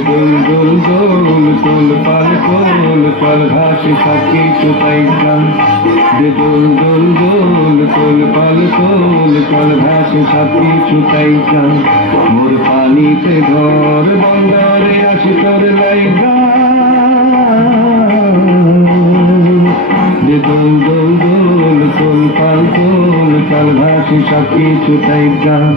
দুল দুল দুল তুল পাল তুল চল ভাসি সাথী ছুটাই গান দুল দুল দুল তুল পাল তুল চল ভাসি সাথী ছুটাই গান মোর পানিতে ঘর বন্দরে আসি তোর লাইগা দুল দুল দুল তুল পাল তুল চল ভাসি সাথী ছুটাই গান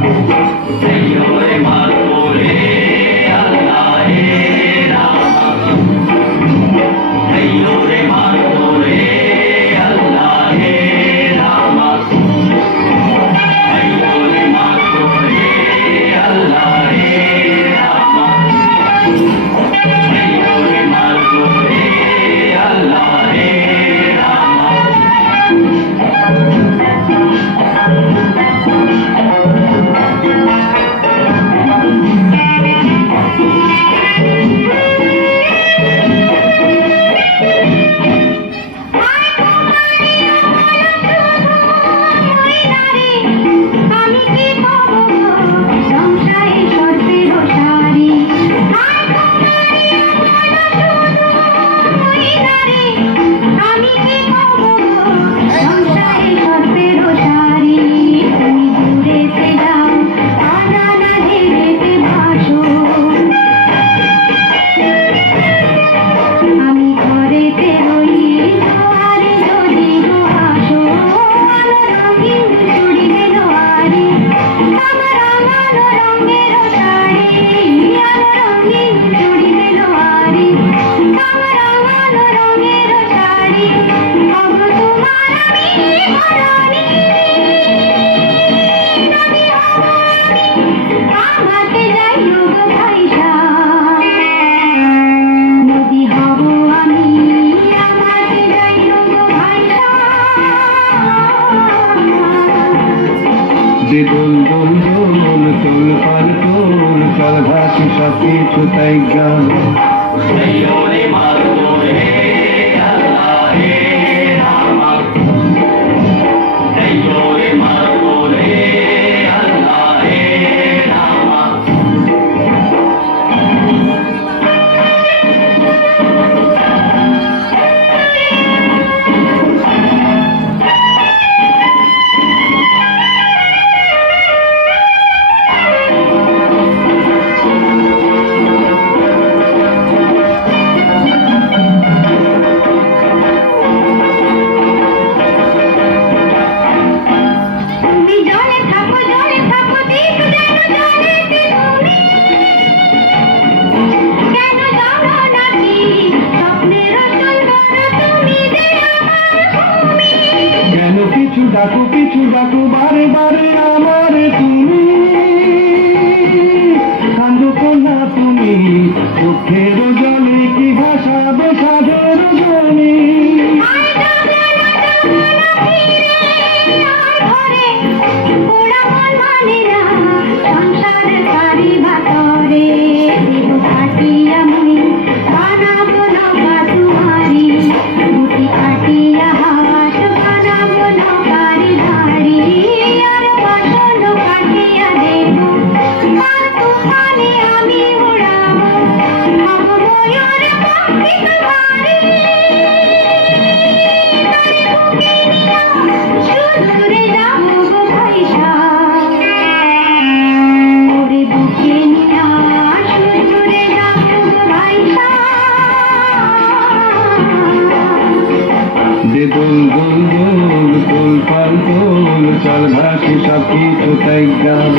দুল দুল দুল তুল পাল তুল চল ভাসি সাথী ছুটাই গান ডাকু কিছু ডাকু বারে বারে আমার তুমি কান্দো না তুমি চোখের জলে কি ভাসাবে সাধের জলে দুল দুল দুল তুল পাল তুল চল ভাসি সাথী ছুটাই গান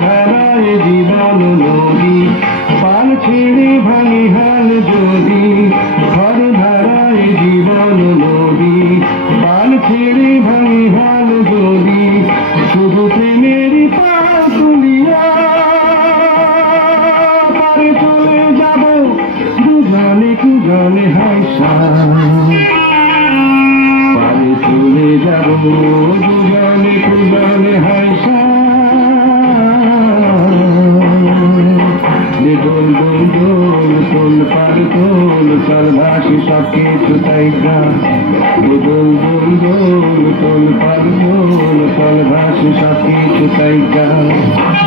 ধারায় জীবন নদী পাল ছেড়ে ভাঙি হাল যদি ঘর ধারায় জীবন নদী পাল ছেড়ে ভাঙি হাল যদি শুধু প্রেমের পা তুলিয়া পারে চলে যাব দুজনে কুজনে হাইসা পারে চলে যাব দুজনে কুজনে হাইসা দোল দোল দোল তোল পাল তোল চল ভাসি সব কিছু তাই দোল দোল দোল তোল পাল তোল চল ভাসি সব কিছু তাই